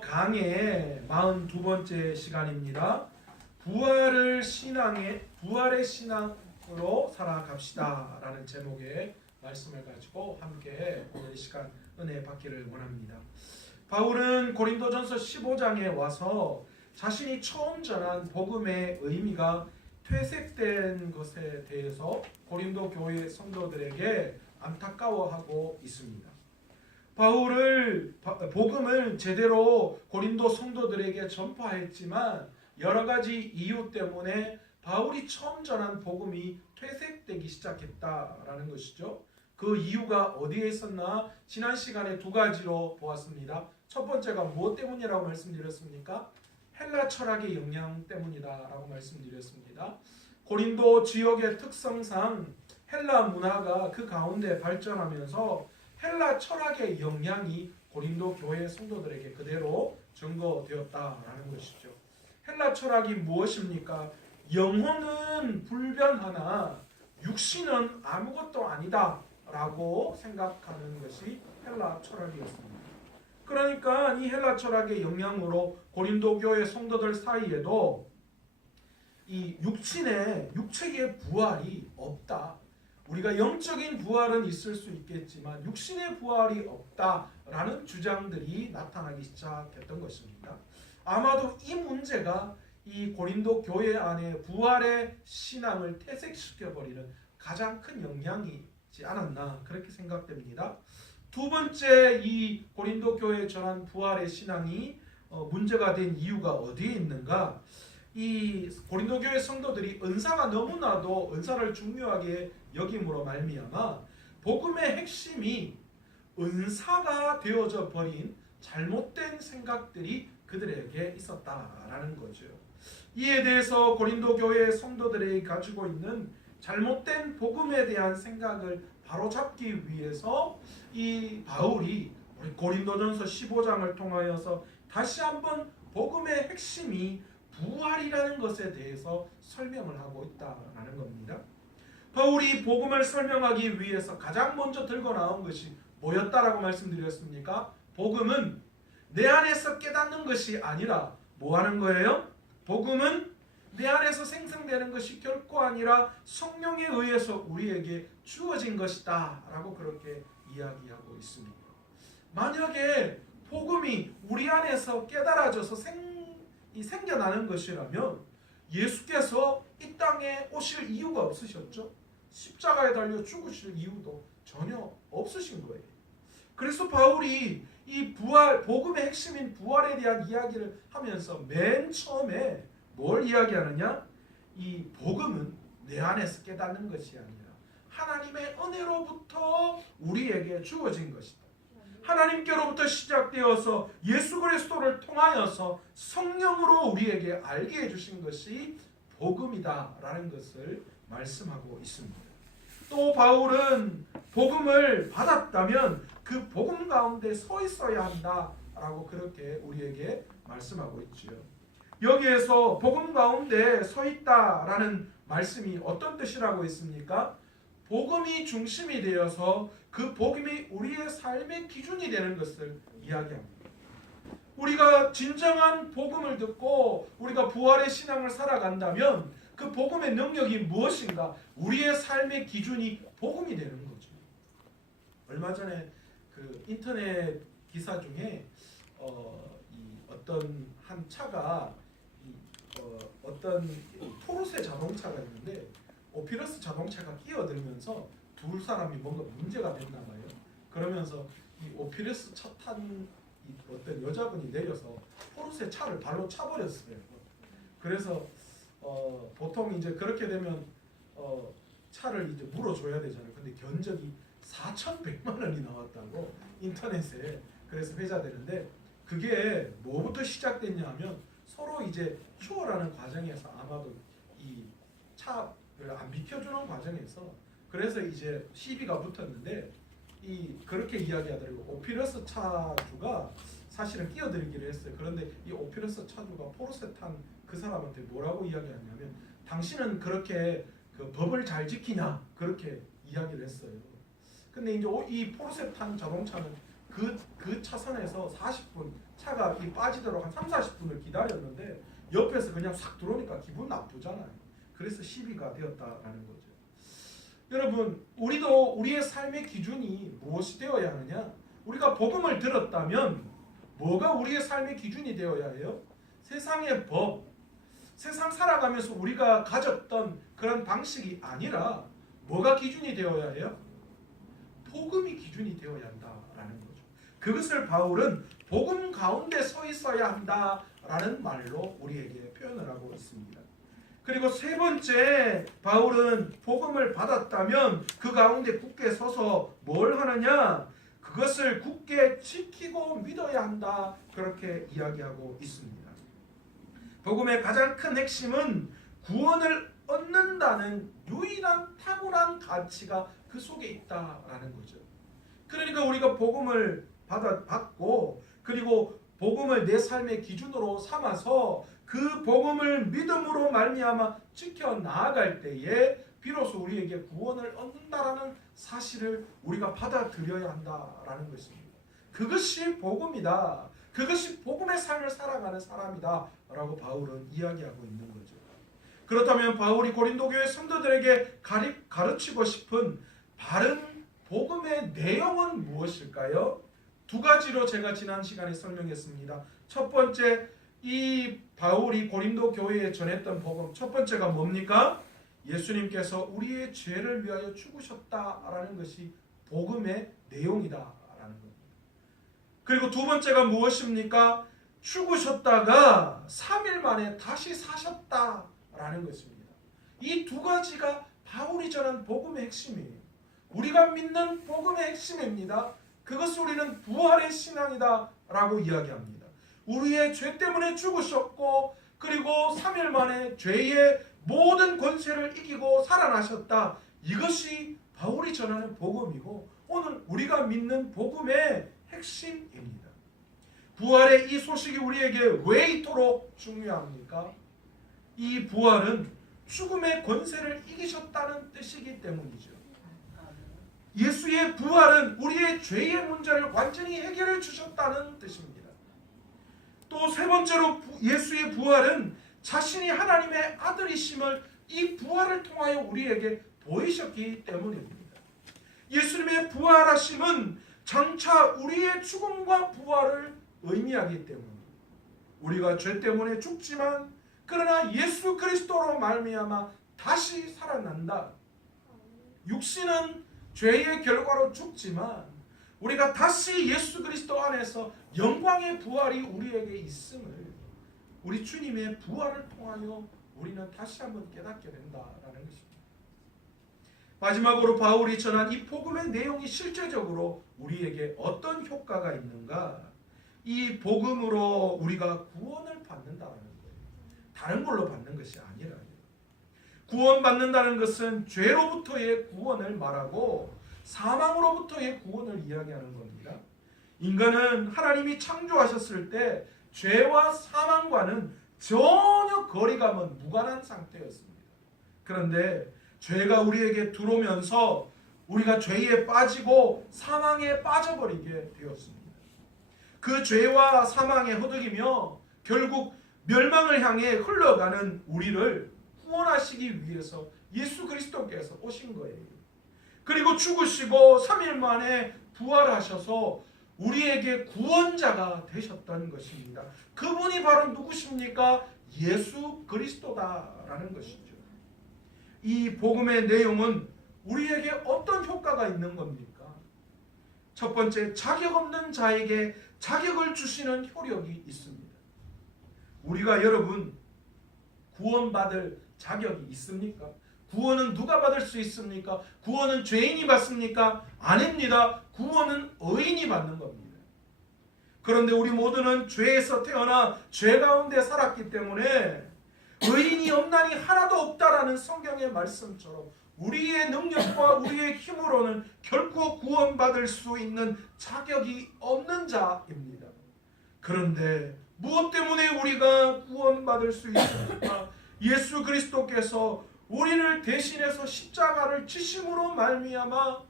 강의 42번째 시간입니다. 부활의 신앙으로 살아갑시다 라는 제목의 말씀을 가지고 함께 오늘 이 시간 은혜 받기를 원합니다. 바울은 고린도전서 15장에 와서 자신이 처음 전한 복음의 의미가 퇴색된 것에 대해서 고린도 교회 성도들에게 안타까워하고 있습니다. 복음을 제대로 고린도 성도들에게 전파했지만 여러 가지 이유 때문에 바울이 처음 전한 복음이 퇴색되기 시작했다라는 것이죠. 그 이유가 어디에 있었나? 지난 시간에 두 가지로 보았습니다. 첫 번째가 무엇 때문이라고 말씀드렸습니까? 헬라 철학의 영향 때문이다라고 말씀드렸습니다. 고린도 지역의 특성상 헬라 문화가 그 가운데 발전하면서 헬라 철학의 영향이 고린도 교회 성도들에게 그대로 증거되었다라는 것이죠. 헬라 철학이 무엇입니까? 영혼은 불변하나 육신은 아무것도 아니다 라고 생각하는 것이 헬라 철학이었습니다. 그러니까 이 헬라 철학의 영향으로 고린도 교회 성도들 사이에도 이 육체의 부활이 없다. 우리가 영적인 부활은 있을 수 있겠지만 육신의 부활이 없다라는 주장들이 나타나기 시작했던 것입니다. 아마도 이 문제가 이 고린도 교회 안에 부활의 신앙을 퇴색시켜버리는 가장 큰 영향이지 않았나 그렇게 생각됩니다. 두 번째, 이 고린도 교회에 전한 부활의 신앙이 문제가 된 이유가 어디에 있는가? 이 고린도 교회 성도들이 은사가 너무나도 은사를 중요하게 여김으로 말미암아 복음의 핵심이 은사가 되어져 버린 잘못된 생각들이 그들에게 있었다라는 거죠. 이에 대해서 고린도 교회 성도들이 가지고 있는 잘못된 복음에 대한 생각을 바로잡기 위해서 이 바울이 우리 고린도전서 15장을 통하여서 다시 한번 복음의 핵심이 부활이라는 것에 대해서 설명을 하고 있다라는 겁니다. 바울이 복음을 설명하기 위해서 가장 먼저 들고 나온 것이 뭐였다라고 말씀드렸습니까? 복음은 내 안에서 깨닫는 것이 아니라 뭐 하는 거예요? 복음은 내 안에서 생성되는 것이 결코 아니라 성령에 의해서 우리에게 주어진 것이다 라고 그렇게 이야기하고 있습니다. 만약에 복음이 우리 안에서 깨달아져서 생겨나는 것이라면 예수께서 이 땅에 오실 이유가 없으셨죠. 십자가에 달려 죽으실 이유도 전혀 없으신 거예요. 그래서 바울이 이 복음의 핵심인 부활에 대한 이야기를 하면서 맨 처음에 뭘 이야기하느냐? 이 복음은 내 안에서 깨닫는 것이 아니라 하나님의 은혜로부터 우리에게 주어진 것이다. 하나님께로부터 시작되어서 예수 그리스도를 통하여서 성령으로 우리에게 알게 해주신 것이 복음이다라는 것을 말씀하고 있습니다. 또 바울은 복음을 받았다면 그 복음 가운데 서 있어야 한다라고 그렇게 우리에게 말씀하고 있지요. 여기에서 복음 가운데 서 있다라는 말씀이 어떤 뜻이라고 했습니까? 복음이 중심이 되어서 그 복음이 우리의 삶의 기준이 되는 것을 이야기합니다. 우리가 진정한 복음을 듣고 우리가 부활의 신앙을 살아간다면 그 복음의 능력이 무엇인가? 우리의 삶의 기준이 복음이 되는 거죠. 얼마 전에 그 인터넷 기사 중에 어떤 한 차가 어떤 포르쉐 자동차가 있는데 오피러스 자동차가 끼어들면서 두 사람이 뭔가 문제가 됐나 봐요. 그러면서 이 오피러스 차 탄 어떤 여자분이 내려서 포르쉐 차를 발로 차버렸어요. 그래서 보통 이제 그렇게 되면 차를 이제 물어줘야 되잖아요. 근데 견적이 4,100만 원이 나왔다고 인터넷에 그래서 회자되는데 그게 뭐부터 시작됐냐 하면 서로 이제 추월하는 과정에서 아마도 이 차를 안 비켜주는 과정에서 그래서 이제 시비가 붙었는데 그렇게 이야기하더라고요. 오피러스 차주가 사실은 끼어들기를 했어요. 그런데 이 오피러스 차주가 포르쉐 탄 그 사람한테 뭐라고 이야기하냐면 당신은 그렇게 그 법을 잘 지키냐 그렇게 이야기를 했어요. 근데 이제 이 포르쉐 탄 자동차는 그 차선에서 40분 차가 이 빠지도록 한 30-40분을 기다렸는데 옆에서 그냥 싹 들어오니까 기분 나쁘잖아요. 그래서 시비가 되었다라는 거죠. 여러분, 우리도 우리의 삶의 기준이 무엇이 되어야 하느냐? 우리가 복음을 들었다면 뭐가 우리의 삶의 기준이 되어야 해요? 세상의 법, 세상 살아가면서 우리가 가졌던 그런 방식이 아니라 뭐가 기준이 되어야 해요? 복음이 기준이 되어야 한다라는 거죠. 그것을 바울은 복음 가운데 서 있어야 한다라는 말로 우리에게 표현을 하고 있습니다. 그리고 세 번째, 바울은 복음을 받았다면 그 가운데 굳게 서서 뭘 하느냐? 그것을 굳게 지키고 믿어야 한다. 그렇게 이야기하고 있습니다. 복음의 가장 큰 핵심은 구원을 얻는다는 유일한 탁월한 가치가 그 속에 있다라는 거죠. 그러니까 우리가 복음을 받고 그리고 복음을 내 삶의 기준으로 삼아서 그 복음을 믿음으로 말미암아 지켜 나아갈 때에 비로소 우리에게 구원을 얻는다라는 사실을 우리가 받아들여야 한다라는 것입니다. 그것이 복음이다. 그것이 복음의 삶을 살아가는 사람이다 라고 바울은 이야기하고 있는 거죠. 그렇다면 바울이 고린도 교회 성도들에게 가르치고 싶은 바른 복음의 내용은 무엇일까요? 두 가지로 제가 지난 시간에 설명했습니다. 첫 번째, 이 바울이 고린도 교회에 전했던 복음, 첫 번째가 뭡니까? 예수님께서 우리의 죄를 위하여 죽으셨다라는 것이 복음의 내용이다라는 겁니다. 그리고 두 번째가 무엇입니까? 죽으셨다가 3일 만에 다시 사셨다라는 것입니다. 이 두 가지가 바울이 전한 복음의 핵심이에요. 우리가 믿는 복음의 핵심입니다. 그것을 우리는 부활의 신앙이다라고 이야기합니다. 우리의 죄 때문에 죽으셨고 그리고 3일 만에 죄의 모든 권세를 이기고 살아나셨다. 이것이 바울이 전하는 복음이고 오늘 우리가 믿는 복음의 핵심입니다. 부활의 이 소식이 우리에게 왜 이토록 중요합니까? 이 부활은 죽음의 권세를 이기셨다는 뜻이기 때문이죠. 예수의 부활은 우리의 죄의 문제를 완전히 해결해 주셨다는 뜻입니다. 또 세 번째로 예수의 부활은 자신이 하나님의 아들이심을 이 부활을 통하여 우리에게 보이셨기 때문입니다. 예수님의 부활하심은 장차 우리의 죽음과 부활을 의미하기 때문입니다. 우리가 죄 때문에 죽지만 그러나 예수 그리스도로 말미암아 다시 살아난다. 육신은 죄의 결과로 죽지만 우리가 다시 예수 그리스도 안에서 영광의 부활이 우리에게 있음을 우리 주님의 부활을 통하여 우리는 다시 한번 깨닫게 된다라는 것입니다. 마지막으로 바울이 전한 이 복음의 내용이 실제적으로 우리에게 어떤 효과가 있는가? 이 복음으로 우리가 구원을 받는다는 거예요. 다른 걸로 받는 것이 아니라요. 구원받는다는 것은 죄로부터의 구원을 말하고 사망으로부터의 구원을 이야기하는 겁니다. 인간은 하나님이 창조하셨을 때 죄와 사망과는 전혀 거리감은 무관한 상태였습니다. 그런데 죄가 우리에게 들어오면서 우리가 죄에 빠지고 사망에 빠져버리게 되었습니다. 그 죄와 사망에 허덕이며 결국 멸망을 향해 흘러가는 우리를 구원하시기 위해서 예수 그리스도께서 오신 거예요. 그리고 죽으시고 3일 만에 부활하셔서 우리에게 구원자가 되셨던 것입니다. 그분이 바로 누구십니까? 예수 그리스도다라는 것이죠. 이 복음의 내용은 우리에게 어떤 효과가 있는 겁니까? 첫 번째, 자격 없는 자에게 자격을 주시는 효력이 있습니다. 우리가 여러분 구원받을 자격이 있습니까? 구원은 누가 받을 수 있습니까? 구원은 죄인이 받습니까? 아닙니다. 구원은 의인이 받는 겁니다. 그런데 우리 모두는 죄에서 태어나 죄 가운데 살았기 때문에 의인이 없나니 하나도 없다라는 성경의 말씀처럼 우리의 능력과 우리의 힘으로는 결코 구원받을 수 있는 자격이 없는 자입니다. 그런데 무엇 때문에 우리가 구원받을 수 있습니까? 예수 그리스도께서 우리를 대신해서 십자가를 지심으로 말미암아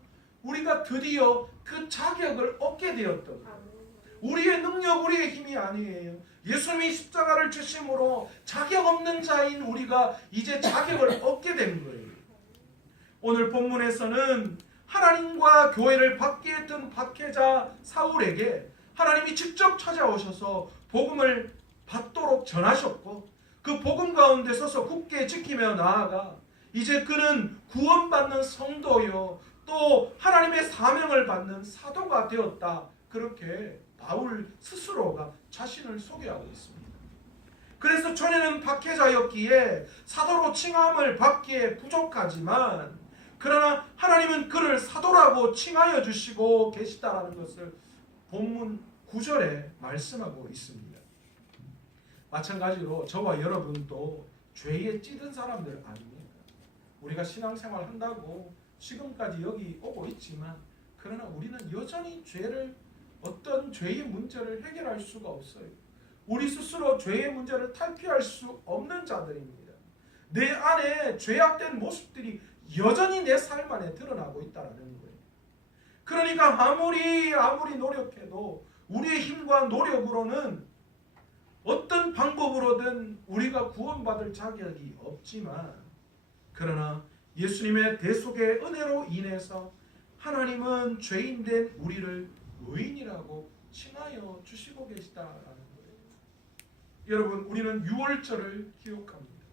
우리가 드디어 그 자격을 얻게 되었던 거예요. 우리의 능력, 우리의 힘이 아니에요. 예수님이 십자가를 주심으로 자격 없는 자인 우리가 이제 자격을 얻게 된 거예요. 오늘 본문에서는 하나님과 교회를 밖에 했던 박해자 사울에게 하나님이 직접 찾아오셔서 복음을 받도록 전하셨고, 그 복음 가운데 서서 굳게 지키며 나아가 이제 그는 구원받는 성도요 또 하나님의 사명을 받는 사도가 되었다. 그렇게 바울 스스로가 자신을 소개하고 있습니다. 그래서 전에는 박해자였기에 사도로 칭함을 받기에 부족하지만, 그러나 하나님은 그를 사도라고 칭하여 주시고 계시다라는 것을 본문 9절에 말씀하고 있습니다. 마찬가지로 저와 여러분도 죄에 찌든 사람들 아닙니까? 우리가 신앙생활 한다고 지금까지 여기 오고 있지만, 그러나 우리는 여전히 어떤 죄의 문제를 해결할 수가 없어요. 우리 스스로 죄의 문제를 탈피할 수 없는 자들입니다. 내 안에 죄악된 모습들이 여전히 내 삶 안에 드러나고 있다는 거예요. 그러니까 아무리 노력해도 우리의 힘과 노력으로는 어떤 방법으로든 우리가 구원받을 자격이 없지만, 그러나 예수님의 대속의 은혜로 인해서 하나님은 죄인된 우리를 의인이라고 칭하여 주시고 계시다라는 거예요. 여러분, 우리는 유월절을 기억합니다.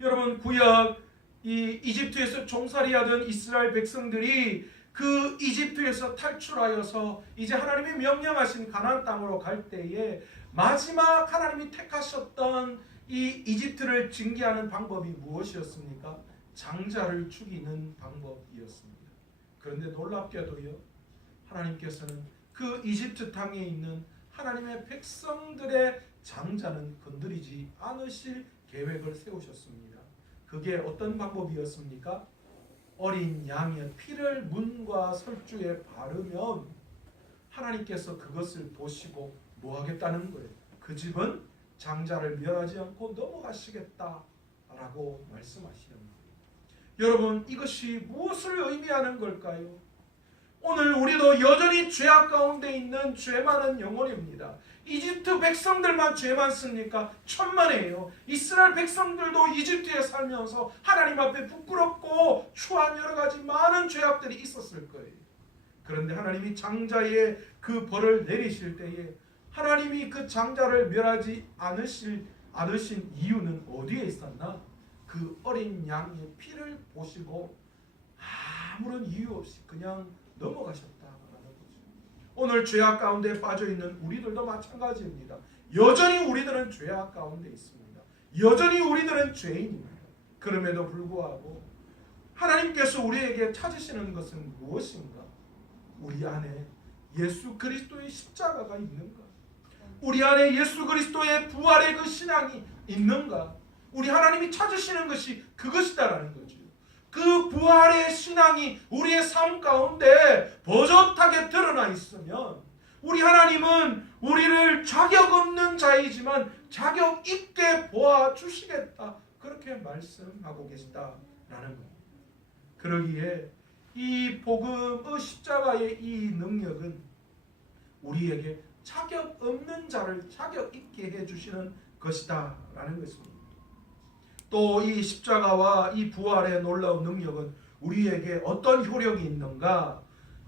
여러분, 구약 이 이집트에서 종살이하던 이스라엘 백성들이 그 이집트에서 탈출하여서 이제 하나님이 명령하신 가나안 땅으로 갈 때에 마지막 하나님이 택하셨던 이 이집트를 징계하는 방법이 무엇이었습니까? 장자를 죽이는 방법이었습니다. 그런데 놀랍게도요, 하나님께서는 그 이집트 땅에 있는 하나님의 백성들의 장자는 건드리지 않으실 계획을 세우셨습니다. 그게 어떤 방법이었습니까? 어린 양의 피를 문과 설주에 바르면 하나님께서 그것을 보시고 뭐 하겠다는 거예요? 그 집은 장자를 멸하지 않고 넘어가시겠다라고 말씀하시는 거예요. 여러분, 이것이 무엇을 의미하는 걸까요? 오늘 우리도 여전히 죄악 가운데 있는 죄 많은 영혼입니다. 이집트 백성들만 죄 많습니까? 천만에요. 이스라엘 백성들도 이집트에 살면서 하나님 앞에 부끄럽고 추한 여러 가지 많은 죄악들이 있었을 거예요. 그런데 하나님이 장자의 그 벌을 내리실 때에 하나님이 그 장자를 멸하지 않으신 이유는 어디에 있었나? 그 어린 양의 피를 보시고 아무런 이유 없이 그냥 넘어가셨다라는 거죠. 오늘 죄악 가운데 빠져있는 우리들도 마찬가지입니다. 여전히 우리들은 죄악 가운데 있습니다. 여전히 우리들은 죄인입니다. 그럼에도 불구하고 하나님께서 우리에게 찾으시는 것은 무엇인가? 우리 안에 예수 그리스도의 십자가가 있는가? 우리 안에 예수 그리스도의 부활의 그 신앙이 있는가? 우리 하나님이 찾으시는 것이 그것이다라는 거죠. 그 부활의 신앙이 우리의 삶 가운데 버젓하게 드러나 있으면 우리 하나님은 우리를 자격 없는 자이지만 자격 있게 보아주시겠다, 그렇게 말씀하고 계시다라는 겁니다. 그러기에 이 복음의 십자가의 이 능력은 우리에게 자격 없는 자를 자격 있게 해주시는 것이다라는 것입니다. 또 이 십자가와 이 부활의 놀라운 능력은 우리에게 어떤 효력이 있는가?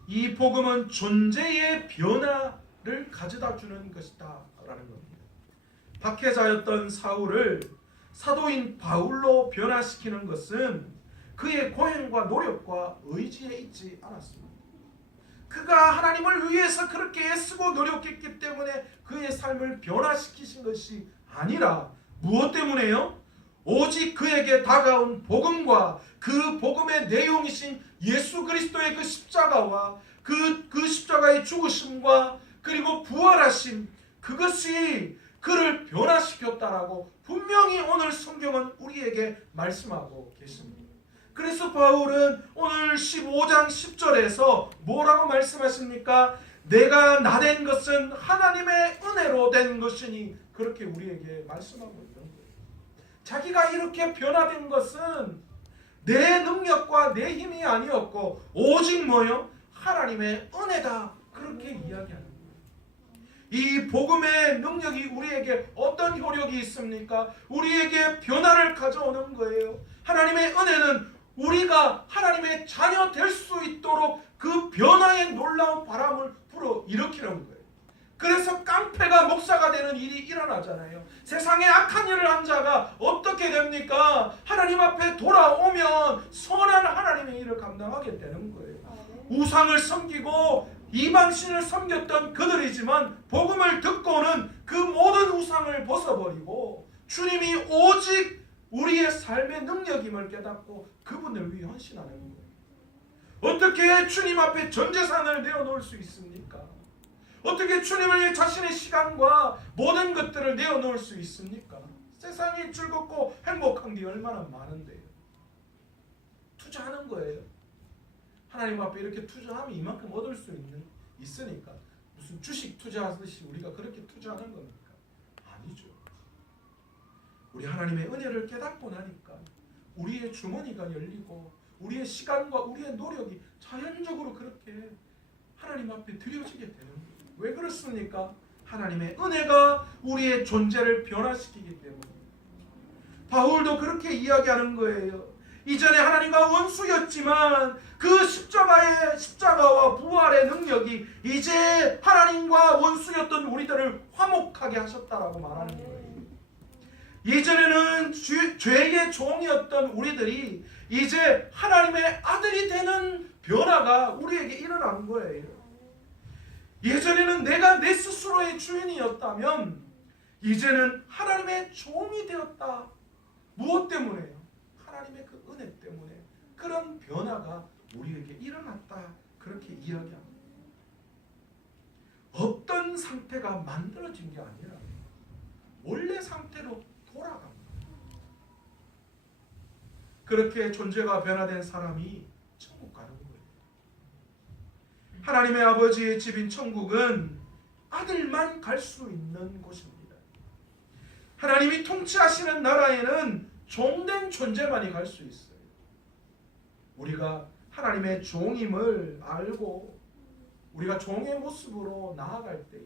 이 복음은 존재의 변화를 가져다 주는 것이다 라는 겁니다. 박해자였던 사울을 사도인 바울로 변화시키는 것은 그의 고행과 노력과 의지에 있지 않았습니다. 그가 하나님을 위해서 그렇게 애쓰고 노력했기 때문에 그의 삶을 변화시키신 것이 아니라 무엇 때문에요? 오직 그에게 다가온 복음과 그 복음의 내용이신 예수 그리스도의 그 십자가와 그 십자가의 죽으심과 그리고 부활하심, 그것이 그를 변화시켰다라고 분명히 오늘 성경은 우리에게 말씀하고 계십니다. 그래서 바울은 오늘 15장 10절에서 뭐라고 말씀하십니까? 내가 나된 것은 하나님의 은혜로 된 것이니, 그렇게 우리에게 말씀하고 있는 거예요. 자기가 이렇게 변화된 것은 내 능력과 내 힘이 아니었고 오직 뭐요? 하나님의 은혜다, 그렇게 이야기하는 거예요. 이 복음의 능력이 우리에게 어떤 효력이 있습니까? 우리에게 변화를 가져오는 거예요. 하나님의 은혜는 우리가 하나님의 자녀 될 수 있도록 그 변화의 놀라운 바람을 불어 일으키는 거예요. 그래서 깡패가 목사가 되는 일이 일어나잖아요. 세상에 악한 일을 한 자가 어떻게 됩니까? 하나님 앞에 돌아오면 선한 하나님의 일을 감당하게 되는 거예요. 우상을 섬기고 이방신을 섬겼던 그들이지만 복음을 듣고는 그 모든 우상을 벗어버리고 주님이 오직 우리의 삶의 능력임을 깨닫고 그분을 위해 헌신하는 거예요. 어떻게 주님 앞에 전 재산을 내어놓을 수 있습니까? 어떻게 주님을 위해 자신의 시간과 모든 것들을 내어놓을 수 있습니까? 세상이 즐겁고 행복한 게 얼마나 많은데요. 투자하는 거예요. 하나님 앞에 이렇게 투자하면 이만큼 얻을 수 있으니까 무슨 주식 투자하듯이 우리가 그렇게 투자하는 겁니까? 아니죠. 우리 하나님의 은혜를 깨닫고 나니까 우리의 주머니가 열리고 우리의 시간과 우리의 노력이 자연적으로 그렇게 하나님 앞에 드려지게 되는 거예요. 왜 그렇습니까? 하나님의 은혜가 우리의 존재를 변화시키기 때문입니다. 바울도 그렇게 이야기하는 거예요. 이전에 하나님과 원수였지만 그 십자가와 부활의 능력이 이제 하나님과 원수였던 우리들을 화목하게 하셨다라고 말하는 거예요. 예전에는 죄의 종이었던 우리들이 이제 하나님의 아들이 되는 변화가 우리에게 일어난 거예요. 예전에는 내가 내 스스로의 주인이었다면 이제는 하나님의 종이 되었다. 무엇 때문에요? 하나님의 그 은혜 때문에 그런 변화가 우리에게 일어났다. 그렇게 이야기합니다. 어떤 상태가 만들어진 게 아니라 원래 상태로 돌아갑니다. 그렇게 존재가 변화된 사람이 천국 가는 거예요. 하나님의 아버지의 집인 천국은 아들만 갈 수 있는 곳입니다. 하나님이 통치하시는 나라에는 종된 존재만이 갈 수 있어요. 우리가 하나님의 종임을 알고 우리가 종의 모습으로 나아갈 때에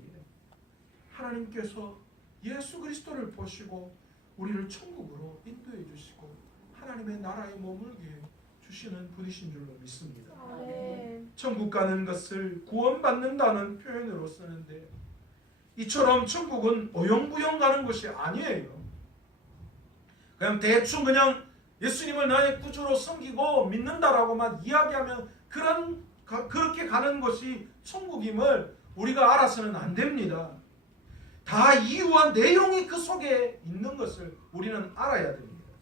하나님께서 예수 그리스도를 보시고 우리를 천국으로 인도해 주시고 하나님의 나라에 머물게 주시는 분이신 줄로 믿습니다. 천국 가는 것을 구원받는다는 표현으로 쓰는데 이처럼 천국은 어영부영 가는 것이 아니에요. 그냥 대충 그냥 예수님을 나의 구주로 섬기고 믿는다라고만 이야기하면 그렇게 가는 것이 천국임을 우리가 알아서는 안 됩니다. 다 이유와 내용이 그 속에 있는 것을 우리는 알아야 됩니다.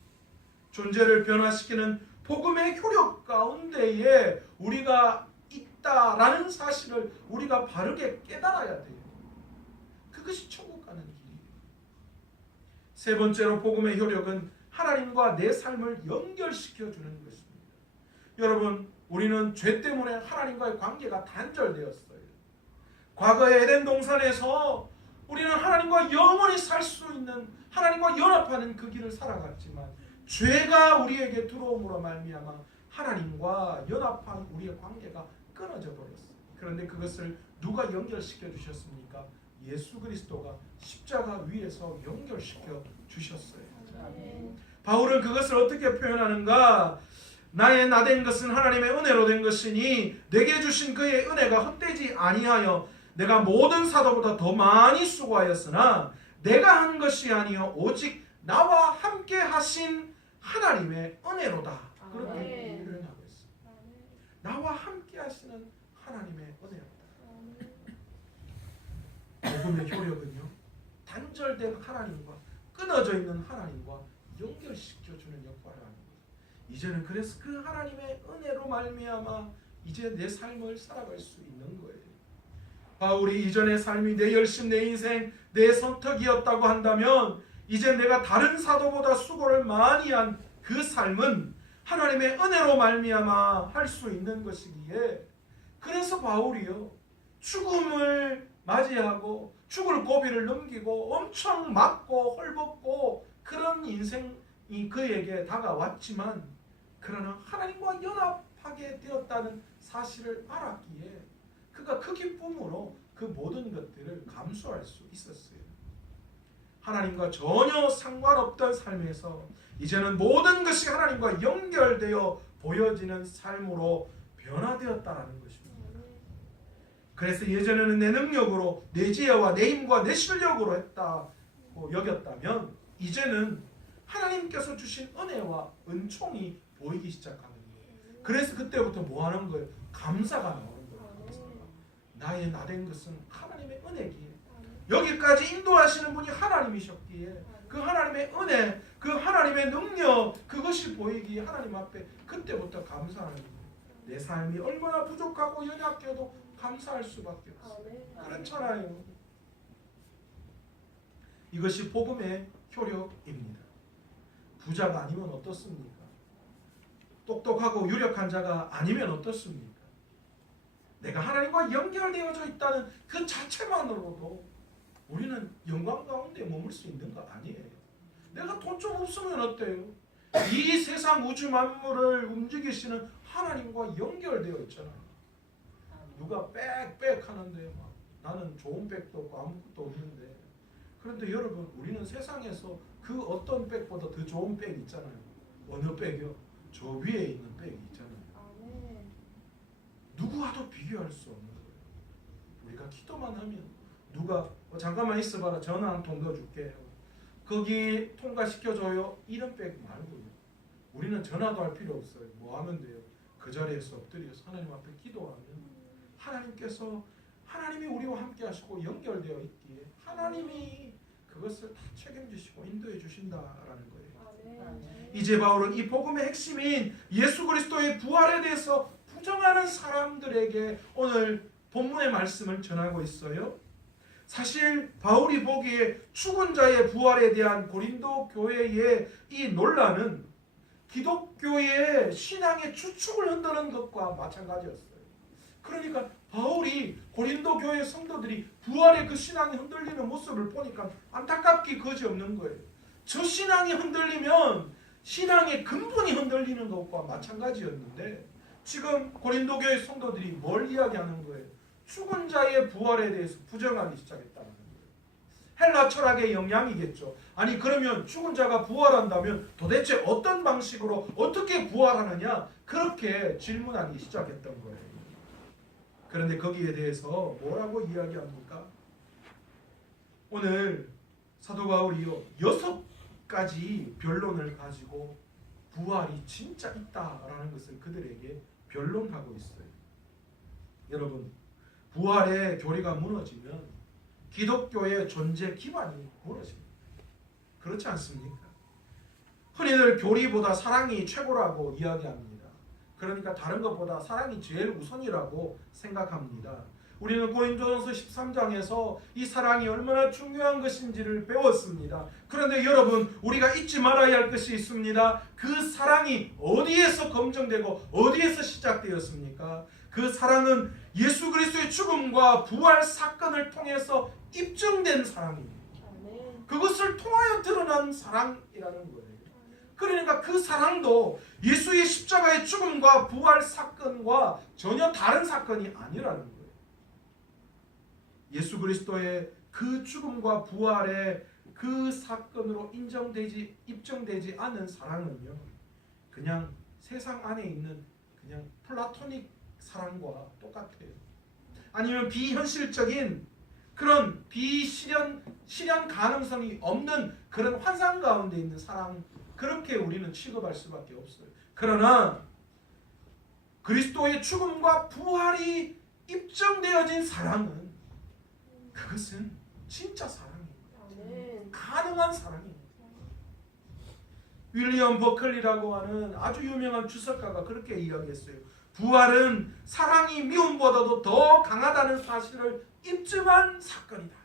존재를 변화시키는 복음의 효력 가운데에 우리가 있다라는 사실을 우리가 바르게 깨달아야 돼요. 그것이 천국 가는 길이에요. 세 번째로 복음의 효력은 하나님과 내 삶을 연결시켜 주는 것입니다. 여러분, 우리는 죄 때문에 하나님과의 관계가 단절되었어요. 과거의 에덴 동산에서 우리는 하나님과 영원히 살 수 있는 하나님과 연합하는 그 길을 살아갔지만 죄가 우리에게 들어옴으로 말미암아 하나님과 연합한 우리의 관계가 끊어져 버렸어요. 그런데 그것을 누가 연결시켜 주셨습니까? 예수 그리스도가 십자가 위에서 연결시켜 주셨어요. 바울은 그것을 어떻게 표현하는가? 나의 나된 것은 하나님의 은혜로 된 것이니 내게 주신 그의 은혜가 헛되지 아니하여 내가 모든 사도보다 더 많이 수고하였으나 내가 한 것이 아니요 오직 나와 함께 하신 하나님의 은혜로다. 그렇게 표현하고 있습니다. 나와 함께 하시는 하나님의 은혜로다. 복음의 효력은요, 단절된 하나님과 끊어져 있는 하나님과 연결시켜주는 역할을 하는 거예요. 이제는 그래서 그 하나님의 은혜로 말미암아 이제 내 삶을 살아갈 수 있는 거예요. 바울이 이전의 삶이 내 열심, 내 인생, 내 선택이었다고 한다면 이제 내가 다른 사도보다 수고를 많이 한 그 삶은 하나님의 은혜로 말미암아 할 수 있는 것이기에 그래서 바울이요 죽음을 맞이하고 죽을 고비를 넘기고 엄청 맞고 헐벗고 그런 인생이 그에게 다가왔지만 그러나 하나님과 연합하게 되었다는 사실을 알았기에 그가 그 기쁨으로 그 모든 것들을 감수할 수 있었어요. 하나님과 전혀 상관없던 삶에서 이제는 모든 것이 하나님과 연결되어 보여지는 삶으로 변화되었다라는 것입니다. 그래서 예전에는 내 능력으로, 내 지혜와 내 힘과 내 실력으로 했다고 여겼다면 이제는 하나님께서 주신 은혜와 은총이 보이기 시작하는 거예요. 그래서 그때부터 뭐 하는 거예요? 감사가 나오는 거예요. 감사가. 나의 나된 것은 하나님의 은혜기에, 여기까지 인도하시는 분이 하나님이셨기에 그 하나님의 은혜, 그 하나님의 능력, 그것이 보이기에 하나님 앞에 그때부터 감사하는 거예요. 내 삶이 얼마나 부족하고 연약해도 감사할 수밖에 없어요. 그렇잖아요. 이것이 복음의 효력입니다. 부자가 아니면 어떻습니까? 똑똑하고 유력한 자가 아니면 어떻습니까? 내가 하나님과 연결되어져 있다는 그 자체만으로도 우리는 영광 가운데 머물 수 있는 거 아니에요. 내가 돈 좀 없으면 어때요? 이 세상 우주 만물을 움직이시는 하나님과 연결되어 있잖아요. 누가 빽빽 하는데 막 나는 좋은 백도 없고 아무것도 없는데, 그런데 여러분 우리는 세상에서 그 어떤 백보다 더 좋은 백 있잖아요. 어느 백이요? 저 위에 있는 백이 있잖아요. 누구와도 비교할 수 없는 거예요. 우리가 기도만 하면 누가 잠깐만 있어봐라, 전화 한 통 넣어줄게요, 거기 통과시켜줘요, 이런 백 말고요. 우리는 전화도 할 필요 없어요. 뭐 하면 돼요? 그 자리에서 엎드려서 하나님 앞에 기도하면 하나님께서, 하나님이 우리와 함께 하시고 연결되어 있기에 하나님이 그것을 다 책임지시고 인도해 주신다라는 거예요. 이제 바울은 이 복음의 핵심인 예수 그리스도의 부활에 대해서 부정하는 사람들에게 오늘 본문의 말씀을 전하고 있어요. 사실 바울이 보기에 죽은 자의 부활에 대한 고린도 교회의 이 논란은 기독교의 신앙의 주축을 흔드는 것과 마찬가지였어요. 그러니까 바울이 고린도 교회 성도들이 부활의 그 신앙이 흔들리는 모습을 보니까 안타깝기 그지없는 거예요. 저 신앙이 흔들리면 신앙의 근본이 흔들리는 것과 마찬가지였는데 지금 고린도 교회 성도들이 뭘 이야기하는 거예요? 죽은 자의 부활에 대해서 부정하기 시작했다는 거예요. 헬라 철학의 영향이겠죠. 아니 그러면 죽은 자가 부활한다면 도대체 어떤 방식으로 어떻게 부활하느냐, 그렇게 질문하기 시작했던 거예요. 그런데 거기에 대해서 뭐라고 이야기합니까? 오늘 사도 바울이요 6가지 변론을 가지고 부활이 진짜 있다라는 것을 그들에게 변론하고 있어요. 여러분, 부활의 교리가 무너지면 기독교의 존재 기반이 무너집니다. 그렇지 않습니까? 흔히들 교리보다 사랑이 최고라고 이야기합니다. 그러니까 다른 것보다 사랑이 제일 우선이라고 생각합니다. 우리는 고린도전서 13장에서 이 사랑이 얼마나 중요한 것인지를 배웠습니다. 그런데 여러분, 우리가 잊지 말아야 할 것이 있습니다. 그 사랑이 어디에서 검증되고 어디에서 시작되었습니까? 그 사랑은 예수 그리스도의 죽음과 부활 사건을 통해서 입증된 사랑입니다. 그것을 통하여 드러난 사랑이라는 거예요. 그러니까 그 사랑도 예수의 십자가의 죽음과 부활 사건과 전혀 다른 사건이 아니라는 거예요. 예수 그리스도의 그 죽음과 부활의 그 사건으로 입증되지 않은 사랑은요, 그냥 세상 안에 있는 그냥 플라토닉 사랑과 똑같아요. 아니면 비현실적인 그런 실현 가능성이 없는 그런 환상 가운데 있는 사랑, 그렇게 우리는 취급할 수밖에 없어요. 그러나 그리스도의 죽음과 부활이 입증되어진 사랑은, 그것은 진짜 사랑이에요. 가능한 사랑이에요. 윌리엄 버클리라고 하는 아주 유명한 주석가가 그렇게 이야기했어요. 부활은 사랑이 미움보다도 더 강하다는 사실을 입증한 사건이다.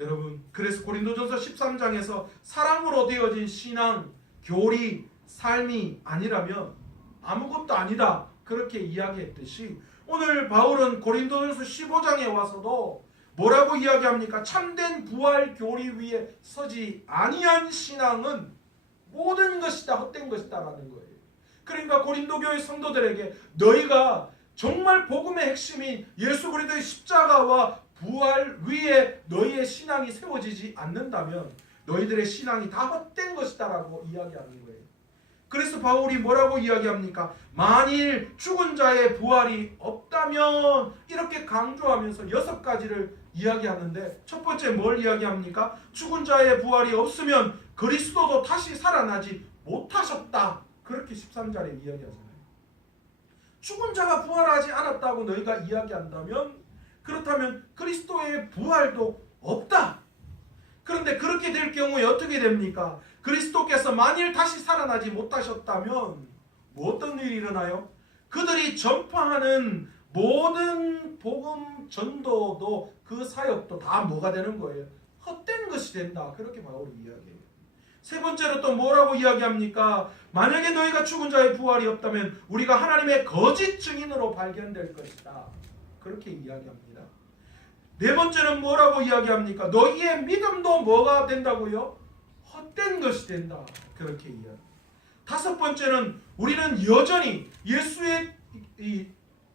여러분, 그래서 고린도전서 13장에서 사랑으로 되어진 신앙, 교리, 삶이 아니라면 아무것도 아니다, 그렇게 이야기했듯이 오늘 바울은 고린도전서 15장에 와서도 뭐라고 이야기합니까? 참된 부활 교리 위에 서지 아니한 신앙은 모든 것이 다 헛된 것이다 라는 거예요. 그러니까 고린도 교회 성도들에게 너희가 정말 복음의 핵심인 예수 그리스도의 십자가와 부활 위에 너희의 신앙이 세워지지 않는다면 너희들의 신앙이 다 헛된 것이다라고 이야기하는 거예요. 그래서 바울이 뭐라고 이야기합니까? 만일 죽은 자의 부활이 없다면 이렇게 강조하면서 6가지를 이야기하는데 첫 번째 뭘 이야기합니까? 죽은 자의 부활이 없으면 그리스도도 다시 살아나지 못하셨다. 그렇게 13절에 이야기하잖아요. 죽은 자가 부활하지 않았다고 너희가 이야기한다면 그렇다면 그리스도의 부활도 없다. 그런데 그렇게 될 경우에 어떻게 됩니까? 그리스도께서 만일 다시 살아나지 못하셨다면 어떤 일이 일어나요? 그들이 전파하는 모든 복음 전도도 그 사역도 다 뭐가 되는 거예요? 헛된 것이 된다. 그렇게 바울이 이야기해요. 세 번째로 또 뭐라고 이야기합니까? 만약에 너희가 죽은 자의 부활이 없다면 우리가 하나님의 거짓 증인으로 발견될 것이다. 그렇게 이야기합니다. 네 번째는 뭐라고 이야기합니까? 너희의 믿음도 뭐가 된다고요? 헛된 것이 된다. 그렇게 이야기합니다. 다섯 번째는 우리는 여전히 예수의 이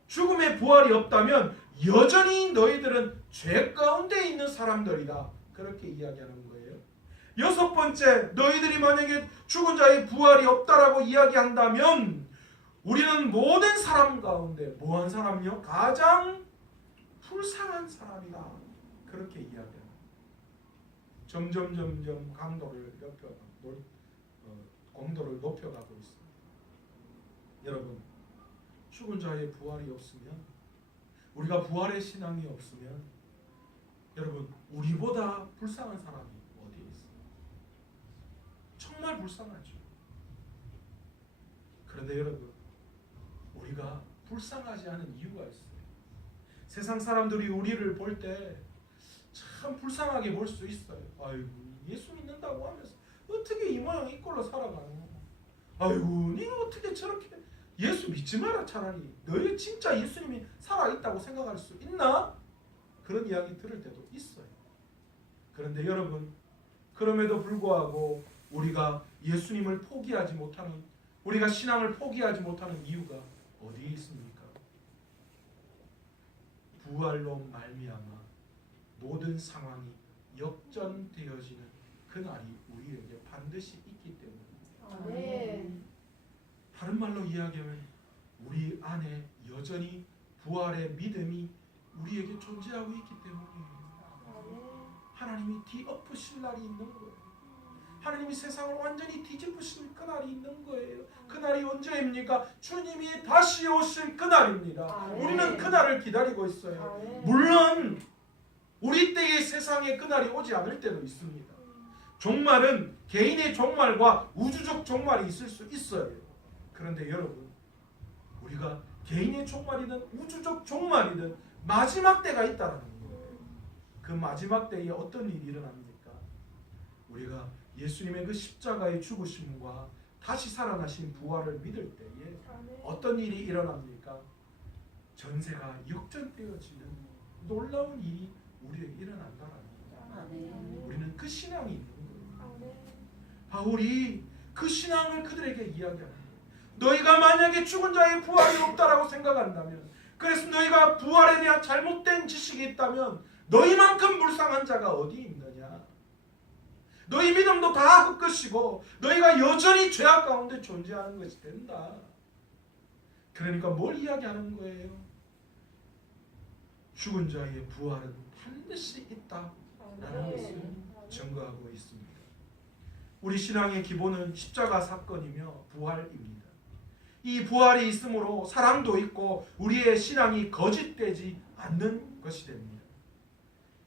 죽음의 부활이 없다면 여전히 너희들은 죄 가운데 있는 사람들이다. 그렇게 이야기하는 거예요. 여섯 번째, 너희들이 만약에 죽은 자의 부활이 없다라고 이야기한다면 우리는 모든 사람 가운데 뭐한 사람이요? 가장 불쌍한 사람이다. 그렇게 이야기합니다. 점점 공도를 높여가고 있습니다. 여러분, 죽은 자의 부활이 없으면, 우리가 부활의 신앙이 없으면 여러분, 우리보다 불쌍한 사람이 어디에 있어요? 정말 불쌍하죠. 그런데 여러분, 우리가 불쌍하지 않은 이유가 있어요. 세상 사람들이 우리를 볼 때 참 불쌍하게 볼 수 있어요. 아이고, 예수 믿는다고 하면서 어떻게 이 모양 이 꼴로 살아가노? 아이고, 네가 어떻게 저렇게 예수 믿지 마라. 차라리 너희 진짜 예수님이 살아있다고 생각할 수 있나? 그런 이야기 들을 때도 있어요. 그런데 여러분, 그럼에도 불구하고 우리가 예수님을 포기하지 못하는, 우리가 신앙을 포기하지 못하는 이유가 어디에 있습니까? 부활로 말미암아 모든 상황이 역전되어지는 그날이 우리에게 반드시 있기 때문입니다. 다른 말로 이야기하면 우리 안에 여전히 부활의 믿음이 우리에게 존재하고 있기 때문이에요. 하나님이 뒤엎으실 날이 있는 거예요. 하나님이 세상을 완전히 뒤집으실 그날이 있는 거예요. 그날이 언제입니까? 주님이 다시 오실 그날입니다. 우리는 그날을 기다리고 있어요. 물론 우리 때의 세상에 그날이 오지 않을 때도 있습니다. 종말은 개인의 종말과 우주적 종말이 있을 수 있어요. 그런데 여러분, 우리가 개인의 종말이든 우주적 종말이든 마지막 때가 있다는 거예요. 그 마지막 때에 어떤 일이 일어납니까? 우리가 예수님의 그 십자가의 죽으심과 다시 살아나신 부활을 믿을 때에 어떤 일이 일어납니까? 전세가 역전되어지는 놀라운 일이 우리에게 일어난다는 거예요. 우리는 그 신앙이 있는 거예요. 바울이 그 신앙을 그들에게 이야기하는 거예요. 너희가 만약에 죽은 자의 부활이 없다라고 생각한다면, 그래서 너희가 부활에 대한 잘못된 지식이 있다면 너희만큼 불쌍한 자가 어디 있느냐? 너희 믿음도 다 헛것이고 너희가 여전히 죄악 가운데 존재하는 것이 된다. 그러니까 뭘 이야기하는 거예요? 죽은 자의 부활은 반드시 있다라는 것을 증거하고 있습니다. 우리 신앙의 기본은 십자가 사건이며 부활입니다. 이 부활이 있으므로 사랑도 있고 우리의 신앙이 거짓되지 않는 것이 됩니다.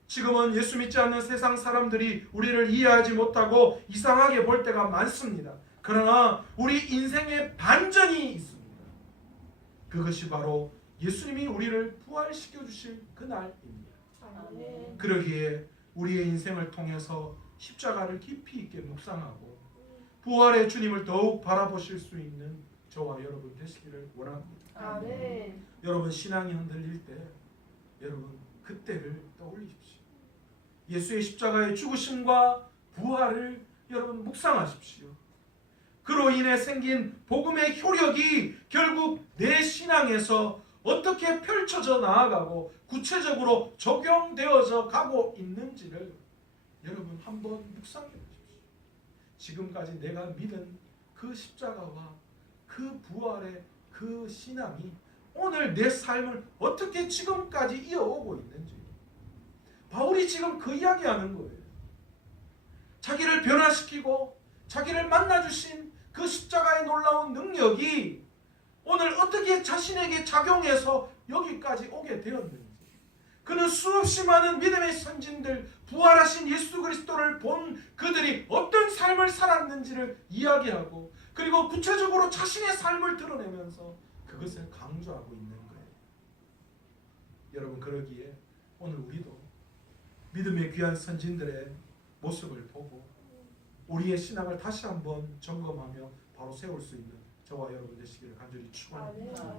지금은 예수 믿지 않는 세상 사람들이 우리를 이해하지 못하고 이상하게 볼 때가 많습니다. 그러나 우리 인생에 반전이 있습니다. 그것이 바로 예수님이 우리를 부활시켜 주실 그날입니다. 그러기에 우리의 인생을 통해서 십자가를 깊이 있게 묵상하고 부활의 주님을 더욱 바라보실 수 있는 저와 여러분 되시기를 원합니다. 여러분, 신앙이 흔들릴 때 여러분 그때를 떠올리십시오. 예수의 십자가의 죽으심과 부활을 여러분 묵상하십시오. 그로 인해 생긴 복음의 효력이 결국 내 신앙에서 어떻게 펼쳐져 나아가고 구체적으로 적용되어져 가고 있는지를 여러분 한번 묵상해 보십시오. 지금까지 내가 믿은 그 십자가와 그 부활의 그 신앙이 오늘 내 삶을 어떻게 지금까지 이어오고 있는지. 바울이 지금 그 이야기하는 거예요. 자기를 변화시키고 자기를 만나주신 그 십자가의 놀라운 능력이 오늘 어떻게 자신에게 작용해서 여기까지 오게 되었는지, 그는 수없이 많은 믿음의 선진들, 부활하신 예수 그리스도를 본 그들이 어떤 삶을 살았는지를 이야기하고, 그리고 구체적으로 자신의 삶을 드러내면서 그것을 강조하고 있는 거예요. 여러분, 그러기에 오늘 우리도 믿음의 귀한 선진들의 모습을 보고 우리의 신앙을 다시 한번 점검하며 바로 세울 수 있는 저와 여러분 되시기를 간절히 축원합니다.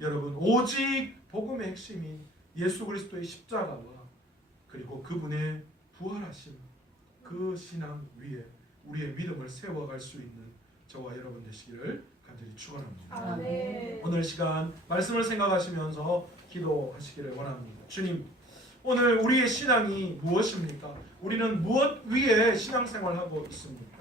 여러분, 오직 복음의 핵심인 예수 그리스도의 십자가와 그리고 그분의 부활하심, 그 신앙 위에 우리의 믿음을 세워갈 수 있는 저와 여러분 되시기를 간절히 축원합니다. 오늘 시간 말씀을 생각하시면서 기도하시기를 원합니다. 주님, 오늘 우리의 신앙이 무엇입니까? 우리는 무엇 위에 신앙생활하고 있습니까?